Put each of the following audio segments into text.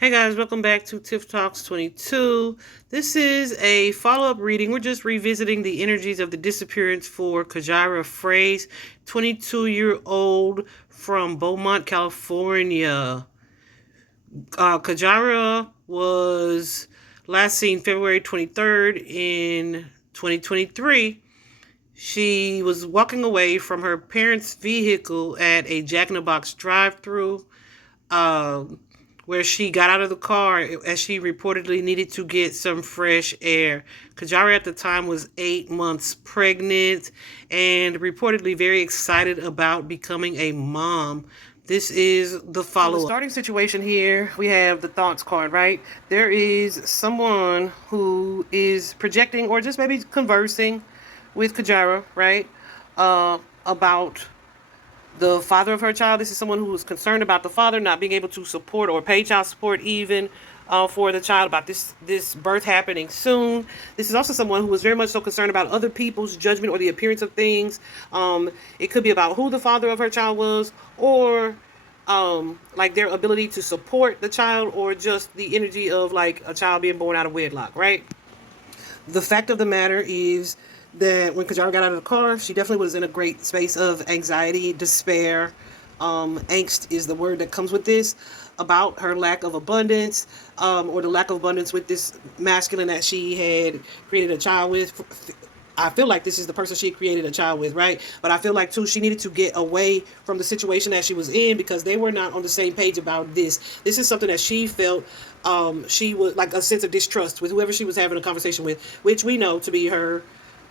Hey guys, welcome back to Tiff Talks 22. This is a follow-up reading. We're just revisiting the energies of the disappearance for Cajairah Fraise, 22-year-old from Beaumont, California. Cajairah was last seen February 23rd in 2023. She was walking away from her parents' vehicle at a Jack-in-the-Box drive-thru. Where she got out of the car as she reportedly needed to get some fresh air. Cajairah at the time was 8 months pregnant and reportedly very excited about becoming a mom. This is the follow-up. So the starting situation here, we have the thoughts card, right? There is someone who is projecting or just maybe conversing with Cajairah, right? About the father of her child. This is someone who is concerned about the father not being able to support or pay child support even for the child, about this birth happening soon. This is also someone who was very much so concerned about other people's judgment or the appearance of things. It could be about who the father of her child was, or like their ability to support the child, or just the energy of like a child being born out of wedlock, right? The fact of the matter is that when Cajairah got out of the car, she definitely was in a great space of anxiety, despair. Angst is the word that comes with this, about her lack of abundance, or the lack of abundance with this masculine that she had created a child with. I feel like this is the person she created a child with, right? But I feel like, too, she needed to get away from the situation that she was in because they were not on the same page about this. This is something that she felt she was like a sense of distrust with whoever she was having a conversation with, which we know to be her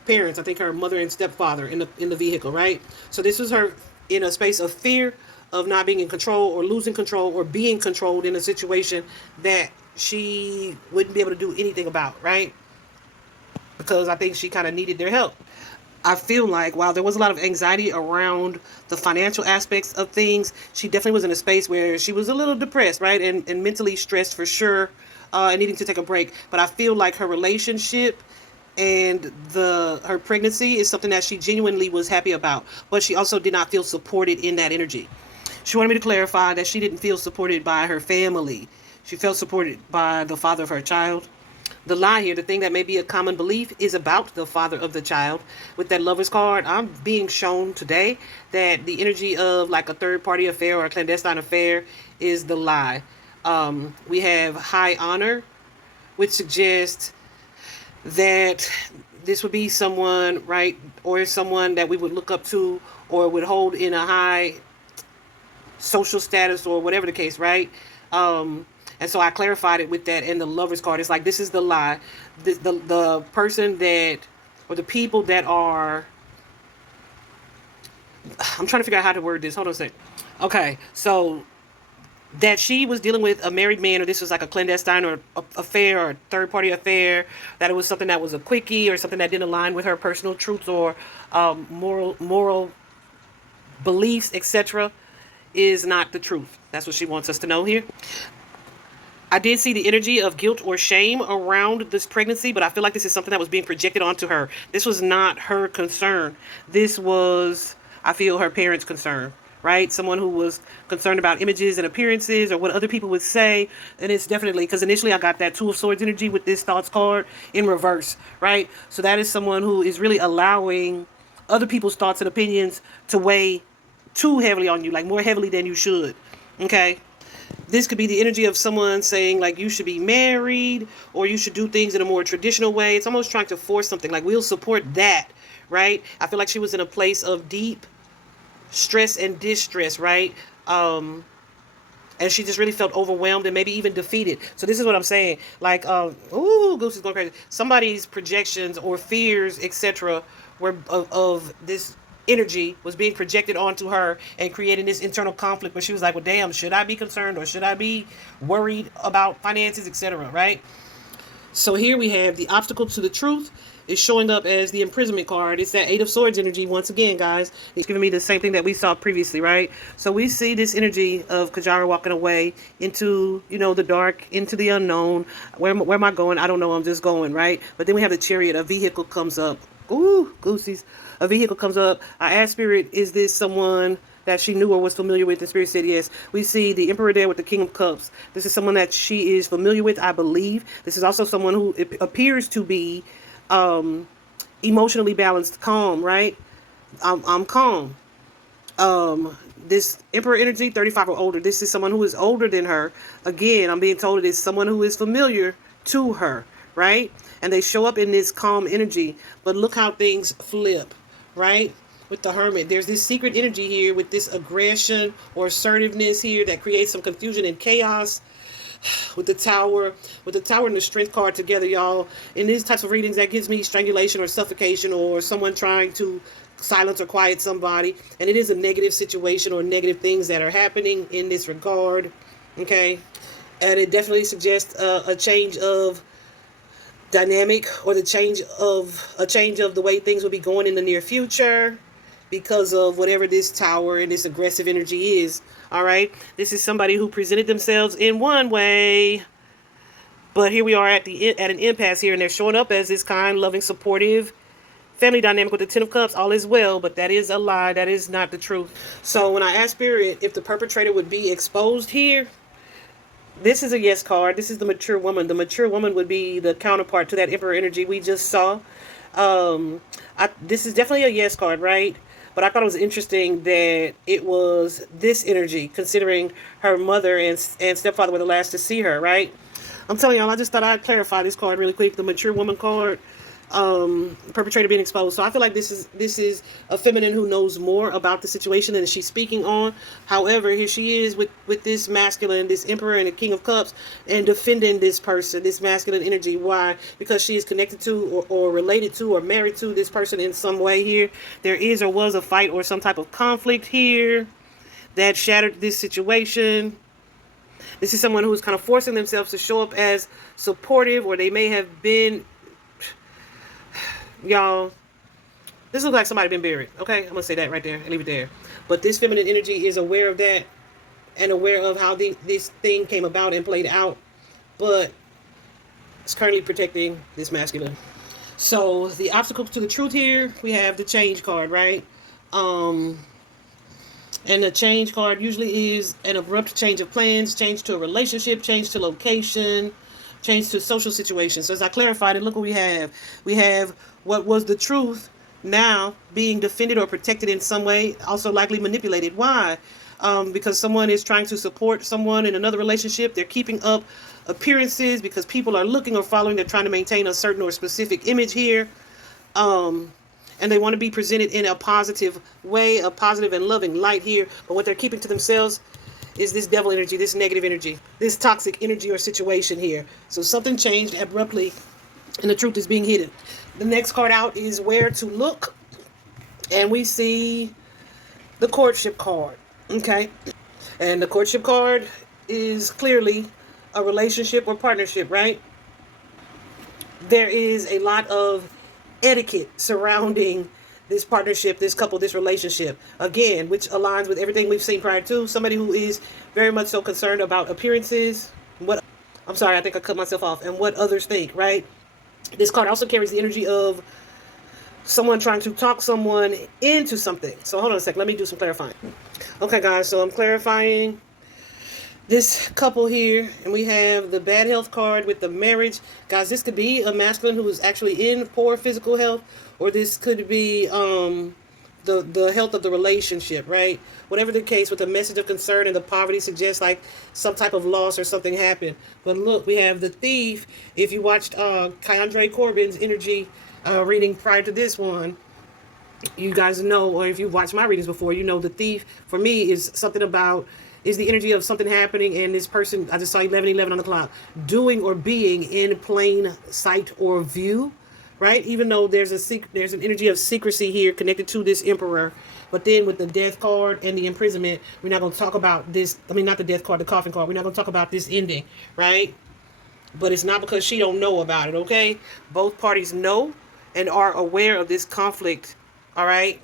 parents. I think her mother and stepfather in the vehicle, right? So this was her in a space of fear of not being in control or losing control or being controlled in a situation that she wouldn't be able to do anything about, right? Because I think she kind of needed their help. I feel like while there was a lot of anxiety around the financial aspects of things, she definitely was in a space where she was a little depressed, right? And mentally stressed for sure, and needing to take a break. But I feel like her relationship and her pregnancy is something that she genuinely was happy about, but she also did not feel supported in that energy. She wanted me to clarify that she didn't feel supported by her family. She felt supported by the father of her child. The lie here, the thing that may be a common belief, is about the father of the child. With that lover's card, I'm being shown today that the energy of like a third party affair or a clandestine affair is the lie. We have high honor, which suggests that this would be someone, right, or someone that we would look up to or would hold in a high social status or whatever the case, right? And so I clarified it with that in the lover's card. It's like, this is the lie. The person that, or the people that are, I'm trying to figure out how to word this. Hold on a sec. Okay, so that she was dealing with a married man, or this was like a clandestine or affair or a third party affair, that it was something that was a quickie or something that didn't align with her personal truths or moral beliefs, etc., is not the truth. That's what she wants us to know here. I did see the energy of guilt or shame around this pregnancy, but I feel like this is something that was being projected onto her. This was not her concern. This was, I feel, her parents' concern, right? Someone who was concerned about images and appearances or what other people would say. And it's definitely, because initially I got that Two of Swords energy with this thoughts card in reverse, right? So that is someone who is really allowing other people's thoughts and opinions to weigh too heavily on you, like more heavily than you should, okay? This could be the energy of someone saying, like, you should be married or you should do things in a more traditional way. It's almost trying to force something. Like, we'll support that, right? I feel like she was in a place of deep stress and distress, right? And she just really felt overwhelmed and maybe even defeated. So this is what I'm saying. Like, ooh, Goose is going crazy. Somebody's projections or fears, etc., were of this energy was being projected onto her and creating this internal conflict where she was like, well, damn, should I be concerned or should I be worried about finances, etc., right? So here we have the obstacle to the truth is showing up as the imprisonment card. It's that Eight of Swords energy once again, guys. It's giving me the same thing that we saw previously, right? So we see this energy of Cajairah walking away into, the dark, into the unknown. Where am I going? I don't know. I'm just going, right? But then we have the Chariot. A vehicle comes up. Ooh, goosies. A vehicle comes up. I asked Spirit, is this someone that she knew or was familiar with. The Spirit said yes. We see the Emperor there with the King of Cups. This is someone that she is familiar with, I believe. This is also someone who appears to be emotionally balanced, calm, right? I'm calm. This Emperor energy, 35 or older. This is someone who is older than her. Again, I'm being told it is someone who is familiar to her, right? And they show up in this calm energy. But look how things flip, right? With the Hermit, there's this secret energy here with this aggression or assertiveness here that creates some confusion and chaos. With the Tower and the Strength card together, y'all. In these types of readings, that gives me strangulation or suffocation or someone trying to silence or quiet somebody. And it is a negative situation or negative things that are happening in this regard. Okay. And it definitely suggests a change of dynamic or a change of the way things will be going in the near future, because of whatever this Tower and this aggressive energy is. All right. This is somebody who presented themselves in one way, but here we are at an impasse here, and they're showing up as this kind, loving, supportive family dynamic with the Ten of Cups. All is well, but that is a lie. That is not the truth. So when I ask Spirit if the perpetrator would be exposed here, this is a yes card. This is the mature woman. The mature woman would be the counterpart to that Emperor energy we just saw. This is definitely a yes card, right? But I thought it was interesting that it was this energy, considering her mother and stepfather were the last to see her, right? I'm telling y'all, I just thought I'd clarify this card really quick. The mature woman card, perpetrator being exposed. So I feel like this is a feminine who knows more about the situation than she's speaking on. However, here she is with this masculine, this Emperor and the King of Cups, and defending this person, this masculine energy. Why? Because she is connected to or related to or married to this person in some way here. There is or was a fight or some type of conflict here that shattered this situation. This is someone who's kind of forcing themselves to show up as supportive, or they may have been, y'all, this looks like somebody been buried. Okay, I'm gonna say that right there and leave it there. But this feminine energy is aware of that and aware of how this thing came about and played out, but it's currently protecting this masculine. So the obstacle to the truth here, we have the Change card, right? And the Change card usually is an abrupt change of plans, change to a relationship, change to location, change to social situations. So as I clarified it, look what we have. We have what was the truth now being defended or protected in some way, also likely manipulated. Why? Because someone is trying to support someone in another relationship. They're keeping up appearances because people are looking or following. They're trying to maintain a certain or specific image here. And they want to be presented in a positive way, a positive and loving light here. But what they're keeping to themselves is this devil energy, this negative energy, this toxic energy or situation here. So something changed abruptly and the truth is being hidden. The next card out is Where to Look. And we see the Courtship card. Okay. And the Courtship card is clearly a relationship or partnership, right? There is a lot of etiquette surrounding this partnership, this couple, this relationship. Again, which aligns with everything we've seen prior to. Somebody who is very much so concerned about appearances. I'm sorry, I think I cut myself off. And what others think, right? This card also carries the energy of someone trying to talk someone into something. So hold on a second. Let me do some clarifying. Okay, guys. So I'm clarifying this couple here, and we have the bad health card with the marriage. Guys, this could be a masculine who is actually in poor physical health, or this could be the health of the relationship, right? Whatever the case, with the message of concern and the poverty suggests like some type of loss or something happened. But look, we have the Thief. If you watched Cajairah Corbin's energy reading prior to this one, you guys know, or if you've watched my readings before, you know the Thief for me is something about, is the energy of something happening, and this person, I just saw 11:11 on the clock, doing or being in plain sight or view, right? Even though there's an energy of secrecy here connected to this Emperor, but then with the Death card and the imprisonment, we're not going to talk about this. I mean, not the Death card, the Coffin card. We're not going to talk about this ending, right? But it's not because she don't know about it, okay? Both parties know and are aware of this conflict, all right?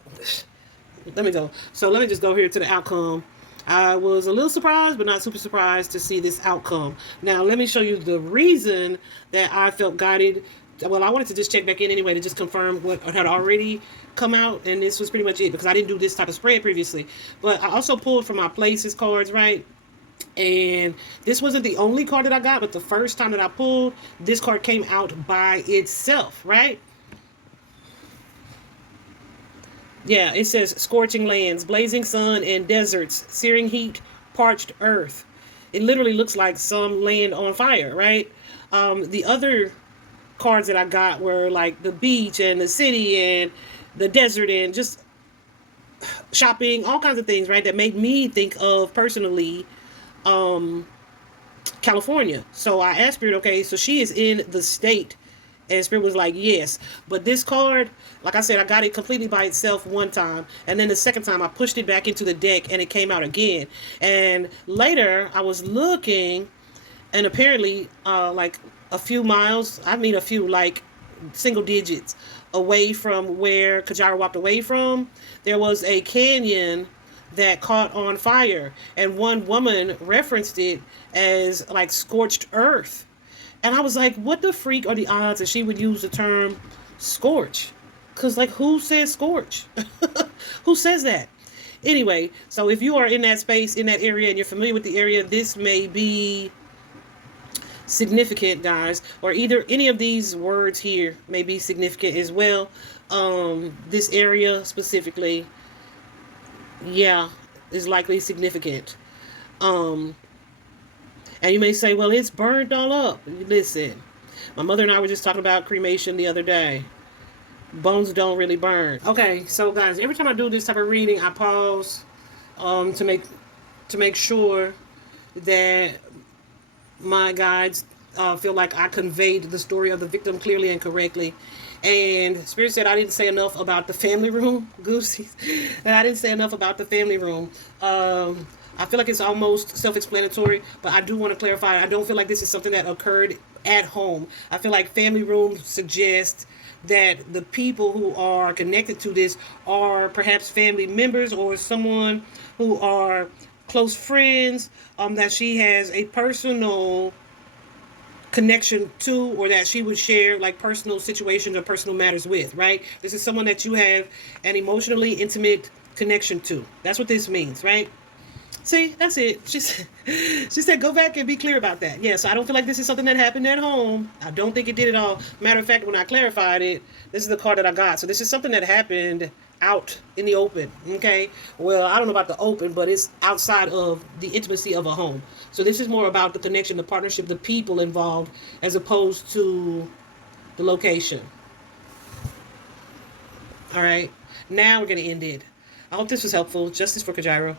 Let me go. So let me just go here to the outcome. I was a little surprised, but not super surprised to see this outcome. Now, let me show you the reason that I felt guided well, I wanted to just check back in anyway to just confirm what had already come out, and this was pretty much it because I didn't do this type of spread previously. But I also pulled from my places cards, right? And this wasn't the only card that I got, but the first time that I pulled, this card came out by itself, right? Yeah, it says scorching lands, blazing sun and deserts, searing heat, parched earth. It literally looks like some land on fire, right? The other cards that I got were like the beach and the city and the desert and just shopping, all kinds of things, right? That made me think of personally um, California. So I asked Spirit, okay, so she is in the state. And Spirit was like, yes. But this card, like I said, I got it completely by itself one time. And then the second time I pushed it back into the deck and it came out again. And later I was looking and apparently like a few miles, I mean a few, like single digits away from where Cajairah walked away from, there was a canyon that caught on fire. And one woman referenced it as like scorched earth. And I was like, what the freak are the odds that she would use the term scorch? Because, like, who says scorch? Who says that? Anyway, so if you are in that space, in that area, and you're familiar with the area, this may be significant, guys. Or either any of these words here may be significant as well. This area specifically, yeah, is likely significant. And you may say, well, it's burned all up. Listen, my mother and I were just talking about cremation the other day. Bones don't really burn. Okay, so guys, every time I do this type of reading, I pause to make sure that my guides feel like I conveyed the story of the victim clearly and correctly. And Spirit said I didn't say enough about the family room, Goosey. That I didn't say enough about the family room. I feel like it's almost self-explanatory, but I do want to clarify. I don't feel like this is something that occurred at home. I feel like family room suggests that the people who are connected to this are perhaps family members or someone who are close friends that she has a personal connection to, or that she would share like personal situations or personal matters with, right? This is someone that you have an emotionally intimate connection to. That's what this means, right? See, that's it. She said, go back and be clear about that. Yeah, so I don't feel like this is something that happened at home. I don't think it did at all. Matter of fact, when I clarified it, this is the card that I got. So this is something that happened out in the open, okay? Well, I don't know about the open, but it's outside of the intimacy of a home. So this is more about the connection, the partnership, the people involved, as opposed to the location. All right, now we're going to end it. I hope this was helpful. Justice for Cajairah.